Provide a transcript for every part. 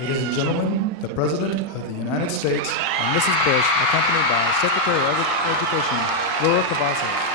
Ladies and gentlemen, the President of the United States and Mrs. Bush, accompanied by Secretary of Education, Cavazos.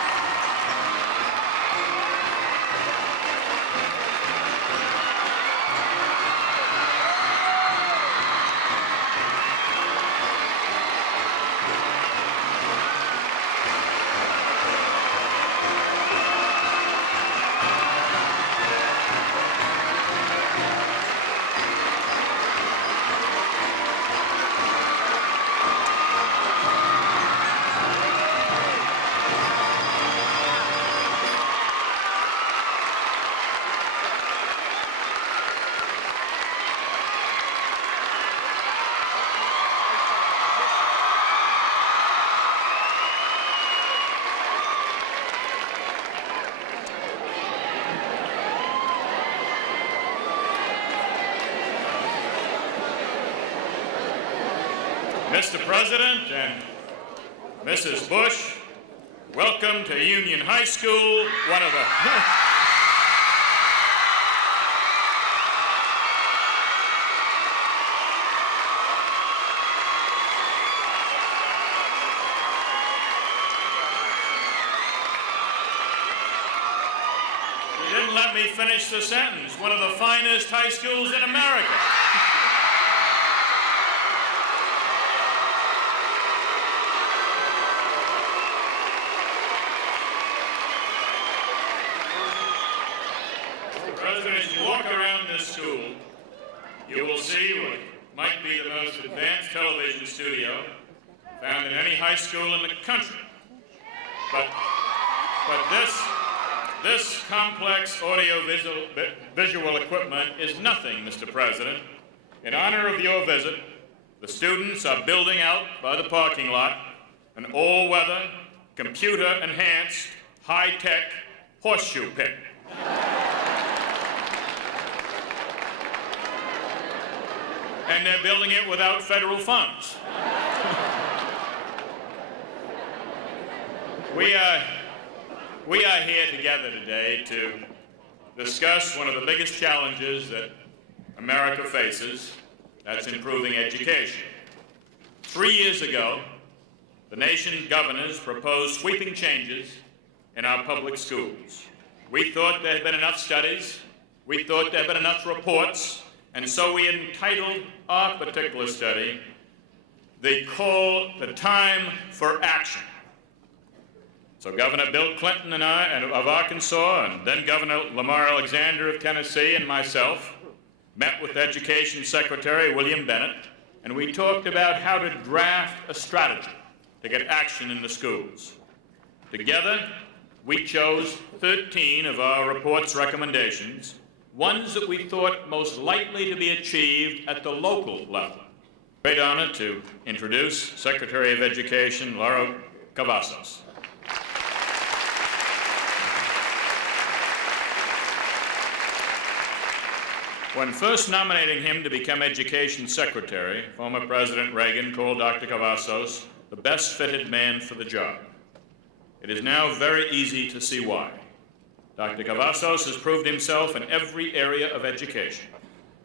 Mr. President and Mrs. Bush, welcome to Union High School, one of the... You didn't let me finish the sentence. One of the finest high schools in America. As you walk around this school, you will see what might be the most advanced television studio found in any high school in the country. But this complex audio-visual equipment is nothing, Mr. President. In honor of your visit, the students are building out by the parking lot an all-weather, computer-enhanced, high-tech horseshoe pit. And they're building it without federal funds. We are here together today to discuss one of the biggest challenges that America faces, that's improving education. 3 years ago, the nation's governors proposed sweeping changes in our public schools. We thought there had been enough studies, we thought there had been enough reports, and so we entitled our particular study, The Time for Action. So Governor Bill Clinton and I of Arkansas, and then Governor Lamar Alexander of Tennessee, and myself met with Education Secretary William Bennett, and we talked about how to draft a strategy to get action in the schools. Together, we chose 13 of our report's recommendations, ones that we thought most likely to be achieved at the local level. Great honor to introduce Secretary of Education Laura Cavazos. When first nominating him to become Education Secretary, former President Reagan called Dr. Cavazos the best fitted man for the job. It is now very easy to see why. Dr. Cavazos has proved himself in every area of education.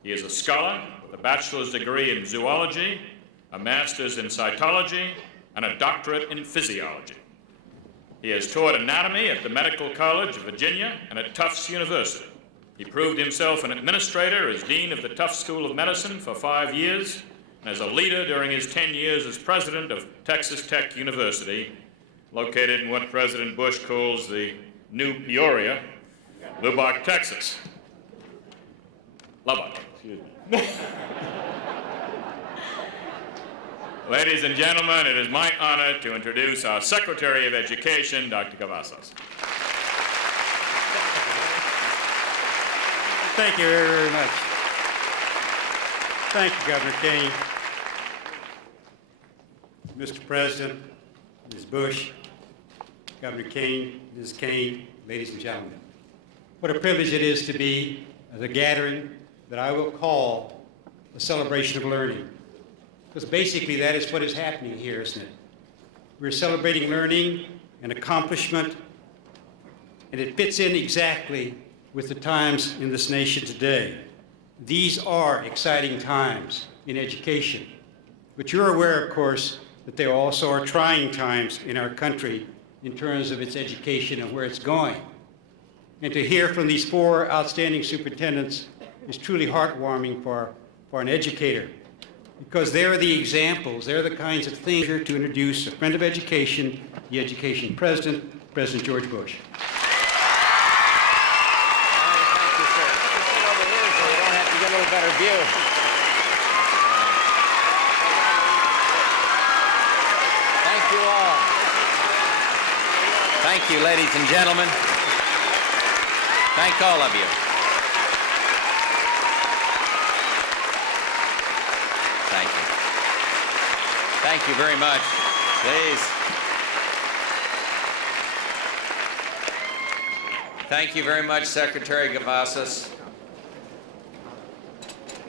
He is a scholar with a bachelor's degree in zoology, a master's in cytology, and a doctorate in physiology. He has taught anatomy at the Medical College of Virginia and at Tufts University. He proved himself an administrator as dean of the Tufts School of Medicine for 5 years, and as a leader during his 10 years as president of Texas Tech University, located in what President Bush calls the New Peoria, Lubbock, Texas. Lubbock, excuse me. Ladies and gentlemen, it is my honor to introduce our Secretary of Education, Dr. Cavazos. Thank you very, very much. Thank you, Governor King. Mr. President, Ms. Bush, Governor King, Ms. Kane, ladies and gentlemen. What a privilege it is to be at a gathering that I will call a celebration of learning. Because basically that is what is happening here, isn't it? We're celebrating learning and accomplishment, and it fits in exactly with the times in this nation today. these are exciting times in education. But you're aware, of course, that there also are trying times in our country in terms of its education and where it's going. And to hear from these four outstanding superintendents is truly heartwarming for an educator, because they're the examples, they're the kinds of things to introduce a friend of education, the education president, President George Bush. Thank you, sir. Just sit over here so you don't have to get a little better view. Thank you all. Thank you, ladies and gentlemen. Thank all of you. Thank you. Thank you very much. Please. Thank you very much, Secretary Cavazos.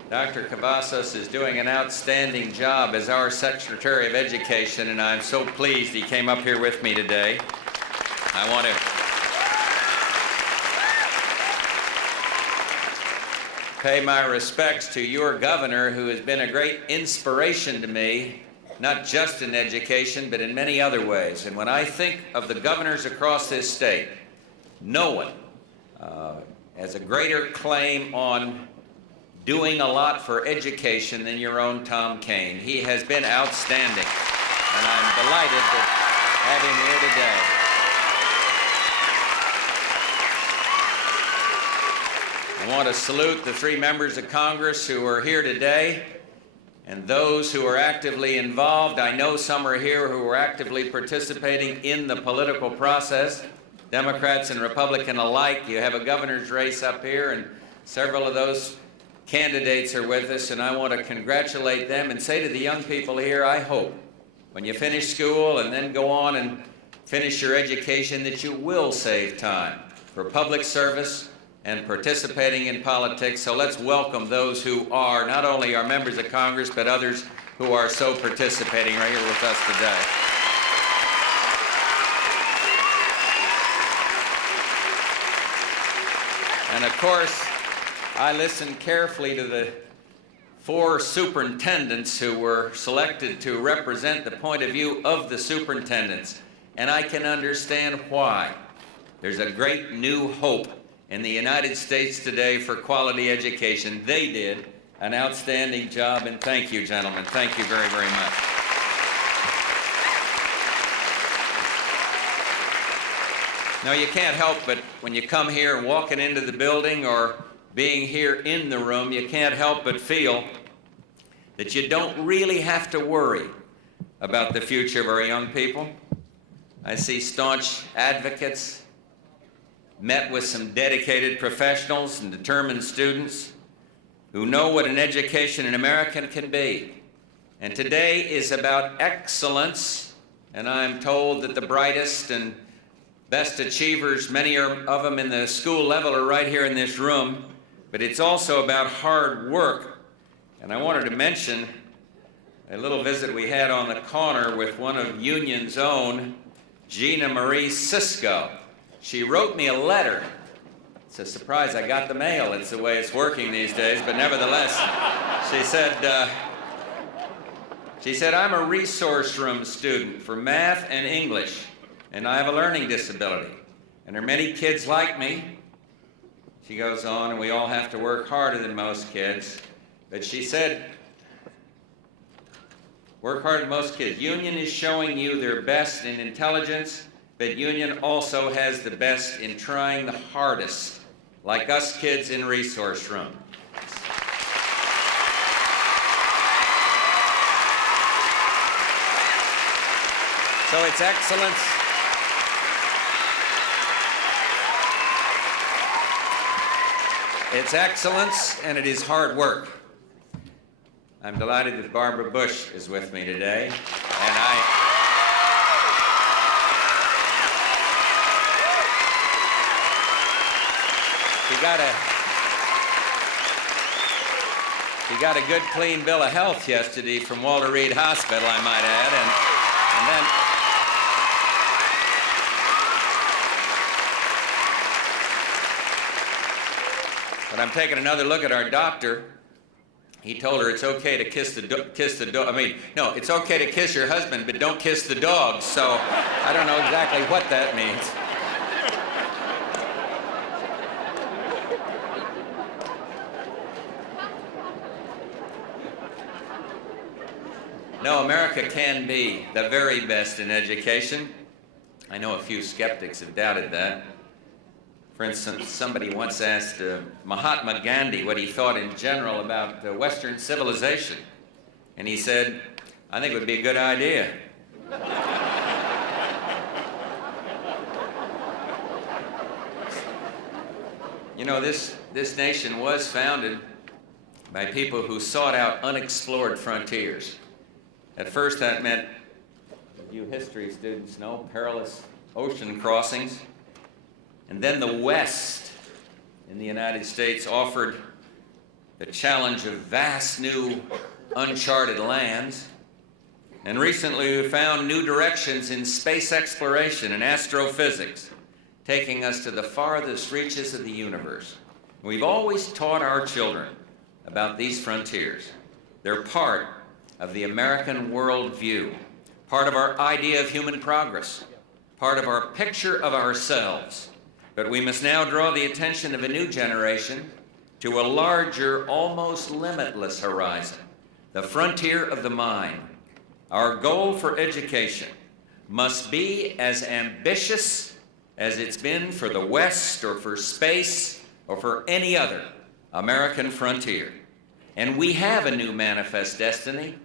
Dr. Cavazos is doing an outstanding job as our Secretary of Education, and I'm so pleased he came up here with me today. I want to pay my respects to your governor, who has been a great inspiration to me, not just in education, but in many other ways. And when I think of the governors across this state, no one has a greater claim on doing a lot for education than your own Tom Kean. He has been outstanding, and I'm delighted to have him here today. I want to salute the three members of Congress who are here today and those who are actively involved. I know some are here who are actively participating in the political process, Democrats and Republican alike. You have a governor's race up here, and several of those candidates are with us, and I want to congratulate them and say to the young people here, I hope when you finish school and then go on and finish your education that you will save time for public service and participating in politics. So let's welcome those who are not only our members of Congress, but others who are so participating right here with us today. And of course, I listened carefully to the four superintendents who were selected to represent the point of view of the superintendents, and I can understand why. There's a great new hope in the United States today for quality education. They did an outstanding job, and thank you, gentlemen. Thank you very, very much. Now, you can't help but when you come here and walking into the building or being here in the room, you can't help but feel that you don't really have to worry about the future of our young people. I see staunch advocates, met with some dedicated professionals and determined students who know what an education in America can be. And today is about excellence, and I'm told that the brightest and best achievers, many of them in the school level, are right here in this room, but it's also about hard work. And I wanted to mention a little visit we had on the corner with one of Union's own, Gina Marie Cisco. She wrote me a letter. It's a surprise I got the mail. It's the way it's working these days, but nevertheless, she said, I'm a resource room student for math and English, and I have a learning disability. And there are many kids like me. She goes on, and we all have to work harder than most kids. But she said, work harder than most kids. Union is showing you their best in intelligence, but Union also has the best in trying the hardest, like us kids in resource room. So it's excellence. It's excellence, and it is hard work. I'm delighted that Barbara Bush is with me today, and she got a good, clean bill of health yesterday from Walter Reed Hospital, I might add, and then But I'm taking another look at our doctor. He told her it's okay to kiss the dog. No, it's okay to kiss your husband, but don't kiss the dog. So I don't know exactly what that means. No, America can be the very best in education. I know a few skeptics have doubted that. For instance, somebody once asked Mahatma Gandhi what he thought in general about Western civilization. And he said, I think it would be a good idea. You know, this nation was founded by people who sought out unexplored frontiers. At first that meant, as you history students know, perilous ocean crossings. And then the West in the United States offered the challenge of vast new uncharted lands. And recently we found new directions in space exploration and astrophysics, taking us to the farthest reaches of the universe. We've always taught our children about these frontiers. They're part of the American worldview, part of our idea of human progress, part of our picture of ourselves. But we must now draw the attention of a new generation to a larger, almost limitless horizon, the frontier of the mind. Our goal for education must be as ambitious as it's been for the West or for space or for any other American frontier. And we have a new manifest destiny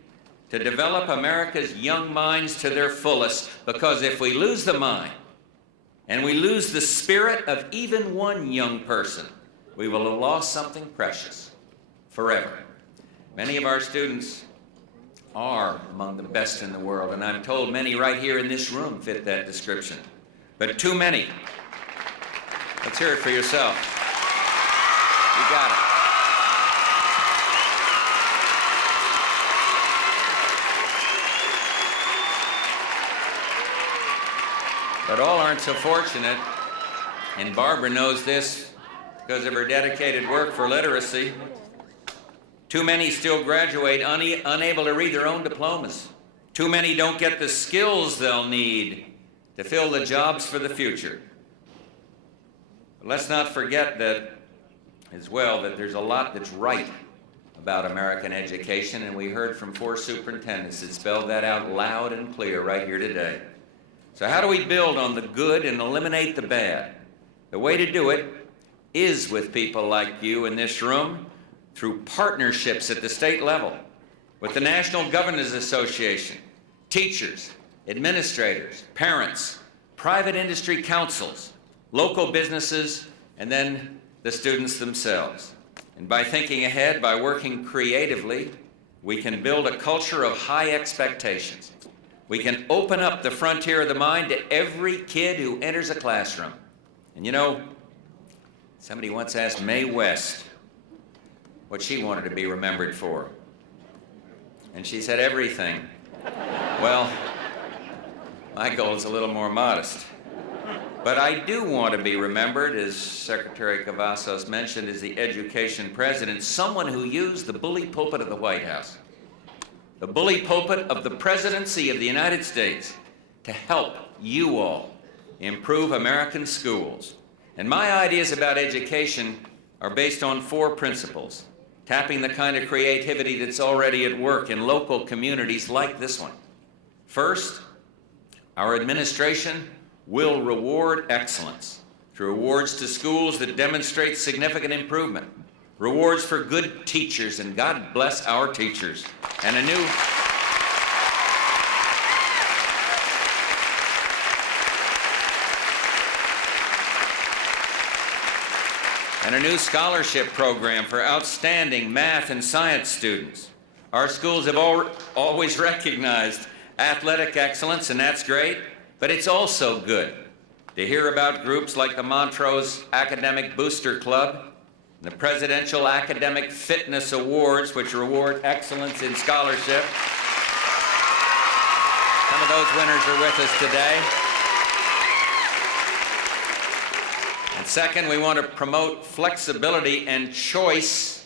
to develop America's young minds to their fullest, because if we lose the mind and we lose the spirit of even one young person, we will have lost something precious forever. Many of our students are among the best in the world, and I'm told many right here in this room fit that description. But too many. Let's hear it for yourself. You got it. But all aren't so fortunate, and Barbara knows this because of her dedicated work for literacy. Too many still graduate unable to read their own diplomas. Too many don't get the skills they'll need to fill the jobs for the future. But let's not forget that, as well, that there's a lot that's right about American education, and we heard from 4 superintendents that spelled that out loud and clear right here today. So how do we build on the good and eliminate the bad? The way to do it is with people like you in this room, through partnerships at the state level, with the National Governors Association, teachers, administrators, parents, private industry councils, local businesses, and then the students themselves. And by thinking ahead, by working creatively, we can build a culture of high expectations. We can open up the frontier of the mind to every kid who enters a classroom. And you know, somebody once asked Mae West what she wanted to be remembered for. And she said everything. Well, my goal is a little more modest. But I do want to be remembered, as Secretary Cavazos mentioned, as the education president, someone who used the bully pulpit of the White House, the bully pulpit of the presidency of the United States, to help you all improve American schools. And my ideas about education are based on 4 principles, tapping the kind of creativity that's already at work in local communities like this one. First, our administration will reward excellence through awards to schools that demonstrate significant improvement, rewards for good teachers, and God bless our teachers, and a new scholarship program for outstanding math and science students. Our schools have always recognized athletic excellence, and that's great, but it's also good to hear about groups like the Montrose Academic Booster Club and the Presidential Academic Fitness Awards, which reward excellence in scholarship. Some of those winners are with us today. And second, we want to promote flexibility and choice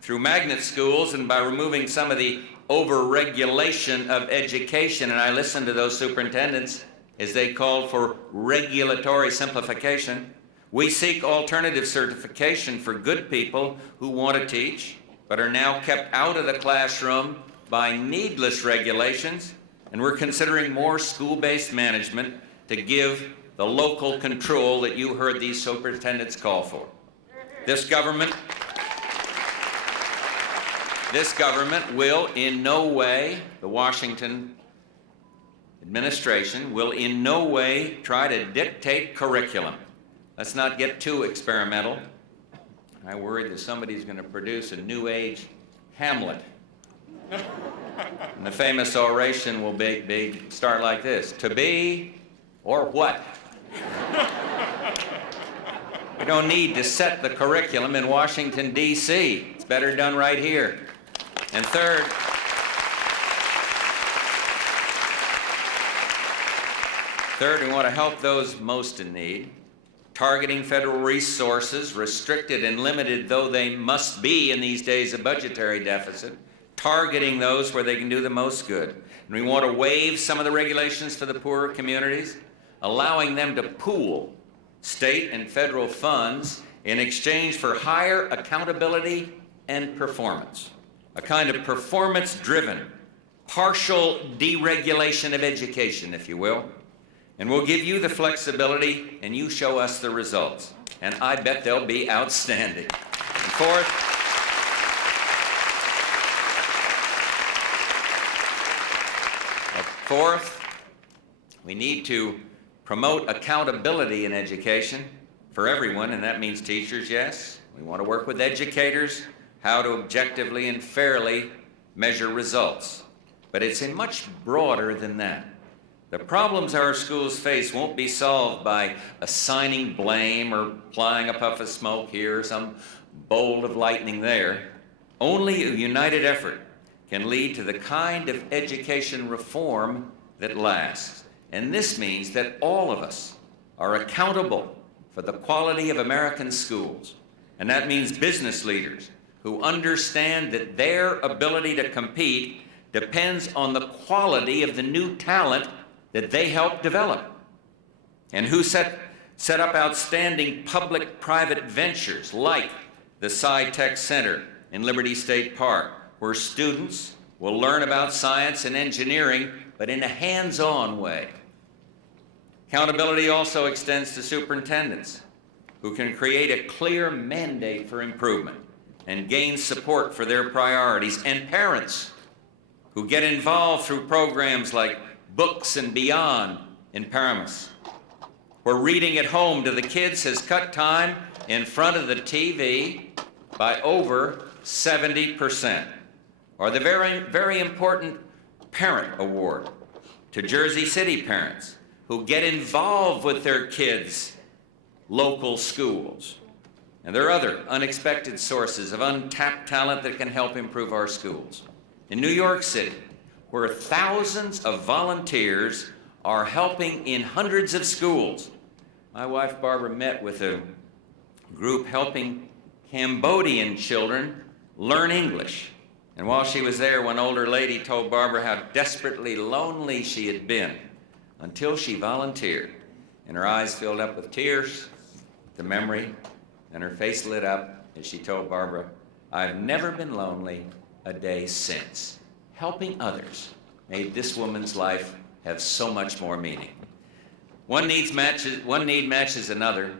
through magnet schools and by removing some of the over-regulation of education. And I listened to those superintendents as they called for regulatory simplification. We seek alternative certification for good people who want to teach, but are now kept out of the classroom by needless regulations. And we're considering more school-based management to give the local control that you heard these superintendents call for. This government will in no way, the Washington administration will in no way try to dictate curriculum. Let's not get too experimental. I worry that somebody's going to produce a new age Hamlet. And the famous oration will start like this: to be or what? We don't need to set the curriculum in Washington, D.C. It's better done right here. And third, we want to help those most in need, targeting federal resources, restricted and limited though they must be in these days of budgetary deficit, targeting those where they can do the most good. And we want to waive some of the regulations for the poorer communities, allowing them to pool state and federal funds in exchange for higher accountability and performance. A kind of performance-driven, partial deregulation of education, if you will. And we'll give you the flexibility, and you show us the results. And I bet they'll be outstanding. And fourth, we need to promote accountability in education for everyone, and that means teachers, yes. We want to work with educators, how to objectively and fairly measure results. But it's much broader than that. The problems our schools face won't be solved by assigning blame or applying a puff of smoke here or some bolt of lightning there. Only a united effort can lead to the kind of education reform that lasts. And this means that all of us are accountable for the quality of American schools. And that means business leaders who understand that their ability to compete depends on the quality of the new talent that they help develop, and who set up outstanding public-private ventures like the Sci-Tech Center in Liberty State Park, where students will learn about science and engineering, but in a hands-on way. Accountability also extends to superintendents, who can create a clear mandate for improvement and gain support for their priorities, and parents who get involved through programs like Books and Beyond in Paramus, where reading at home to the kids has cut time in front of the TV by over 70%. Or the very, very important Parent Award to Jersey City parents who get involved with their kids' local schools. And there are other unexpected sources of untapped talent that can help improve our schools. In New York City, where thousands of volunteers are helping in hundreds of schools. My wife Barbara met with a group helping Cambodian children learn English. And while she was there, one older lady told Barbara how desperately lonely she had been until she volunteered. And her eyes filled up with tears, the memory, and her face lit up as she told Barbara, "I've never been lonely a day since." Helping others made this woman's life have so much more meaning. One need matches another,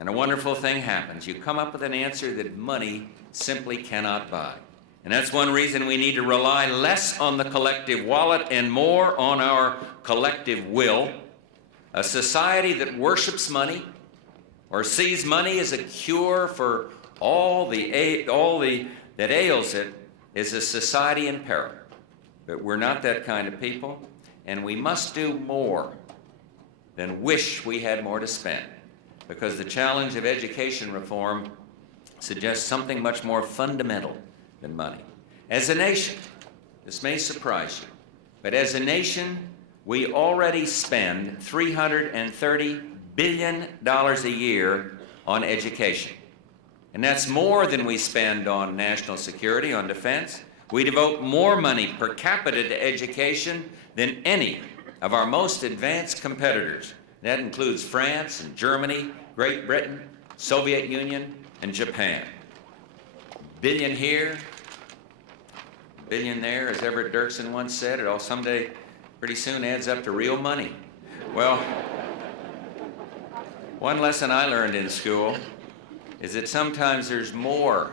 and a wonderful thing happens. You come up with an answer that money simply cannot buy. And that's one reason we need to rely less on the collective wallet and more on our collective will. A society that worships money or sees money as a cure for all that ails it is a society in peril. But we're not that kind of people, and we must do more than wish we had more to spend, because the challenge of education reform suggests something much more fundamental than money. As a nation, this may surprise you, but as a nation, we already spend $330 billion a year on education. And that's more than we spend on national security, on defense. We devote more money per capita to education than any of our most advanced competitors. That includes France and Germany, Great Britain, Soviet Union, and Japan. Billion here, billion there, as Everett Dirksen once said. It all someday, pretty soon, adds up to real money. Well, one lesson I learned in school is that sometimes there's more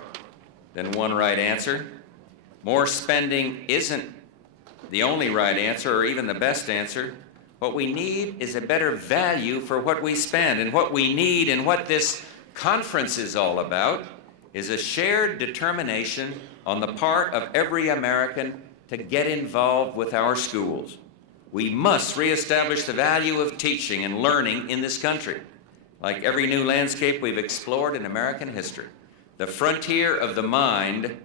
than one right answer. More spending isn't the only right answer or even the best answer. What we need is a better value for what we spend. And what we need and what this conference is all about is a shared determination on the part of every American to get involved with our schools. We must reestablish the value of teaching and learning in this country. Like every new landscape we've explored in American history, the frontier of the mind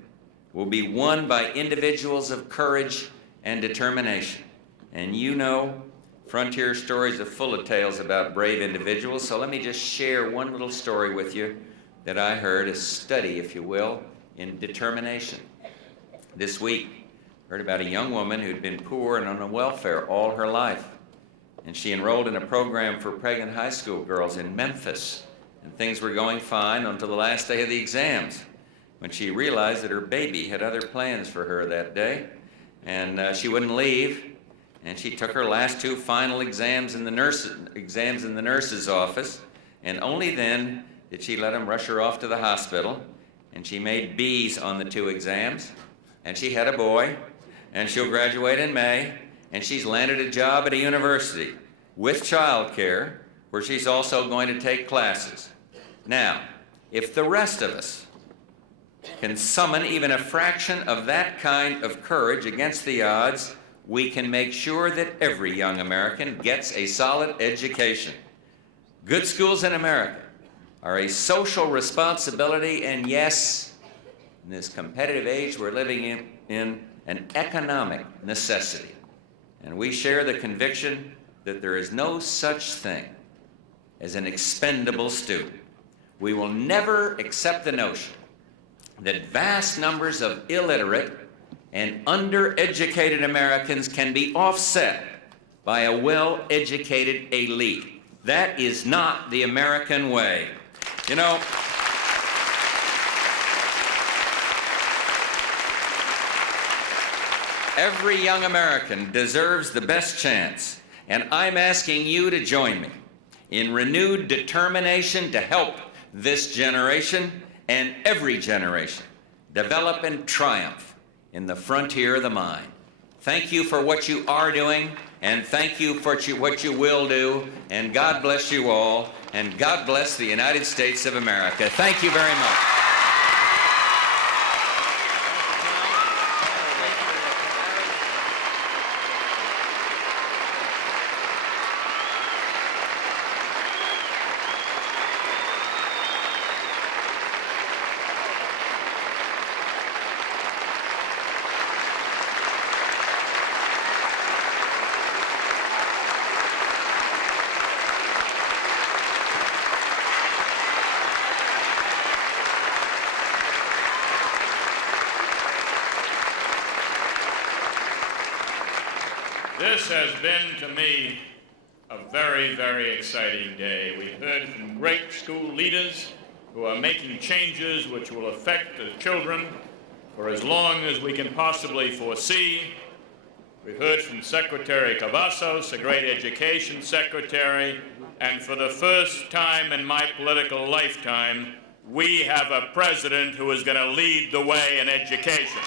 will be won by individuals of courage and determination. And you know, frontier stories are full of tales about brave individuals, so let me just share one little story with you that I heard, a study, if you will, in determination. This week, I heard about a young woman who'd been poor and on the welfare all her life. And she enrolled in a program for pregnant high school girls in Memphis. And things were going fine until the last day of the exams, when she realized that her baby had other plans for her that day. And she wouldn't leave. And she took her last two final exams in the nurse's office. And only then did she let them rush her off to the hospital. And she made B's on the two exams. And she had a boy. And she'll graduate in May. And she's landed a job at a university with childcare, where she's also going to take classes. Now, if the rest of us can summon even a fraction of that kind of courage against the odds, we can make sure that every young American gets a solid education. Good schools in America are a social responsibility, and yes, in this competitive age we're living in an economic necessity. And we share the conviction that there is no such thing as an expendable student. We will never accept the notion that vast numbers of illiterate and undereducated Americans can be offset by a well-educated elite. That is not the American way. You know, every young American deserves the best chance, and I'm asking you to join me in renewed determination to help this generation and every generation develop and triumph in the frontier of the mind. Thank you for what you are doing, and thank you for what you will do, and God bless you all, and God bless the United States of America. Thank you very much. This has been, to me, a very, very exciting day. We've heard from great school leaders who are making changes which will affect the children for as long as we can possibly foresee. We've heard from Secretary Cavazos, a great education secretary, and for the first time in my political lifetime, we have a president who is going to lead the way in education.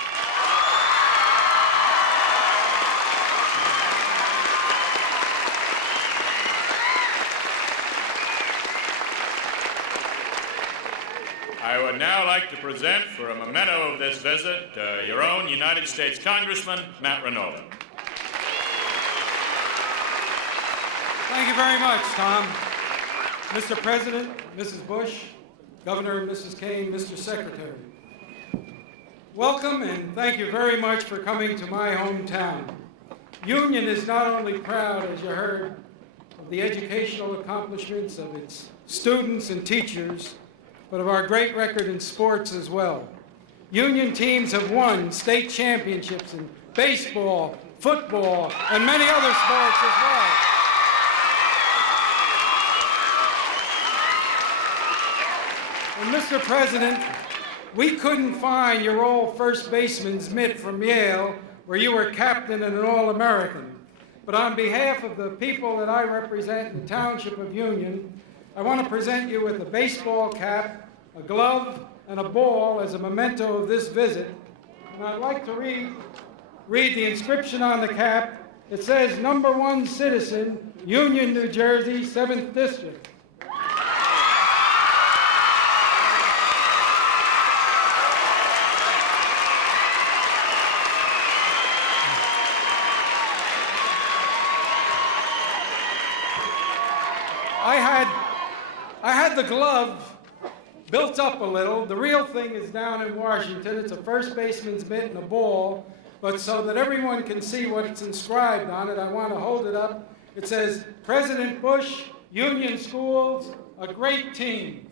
I would now like to present, for a memento of this visit, your own United States Congressman, Matt Renaud. Thank you very much, Tom. Mr. President, Mrs. Bush, Governor, Mrs. Kane, Mr. Secretary. Welcome, and thank you very much for coming to my hometown. Union is not only proud, as you heard, of of the educational accomplishments of its students and teachers, but of our great record in sports as well. Union teams have won state championships in baseball, football, and many other sports as well. And Mr. President, we couldn't find your old first baseman's mitt from Yale, where you were captain and an All-American. But on behalf of the people that I represent in the Township of Union, I want to present you with a baseball cap, a glove, and a ball as a memento of this visit. And I'd like to read the inscription on the cap. It says, "Number 1 citizen, Union, New Jersey, 7th District." I had the glove built up a little. The real thing is down in Washington. It's a first baseman's mitt and a ball. But so that everyone can see what's inscribed on it, I want to hold it up. It says, "President Bush, Union Schools, a great team."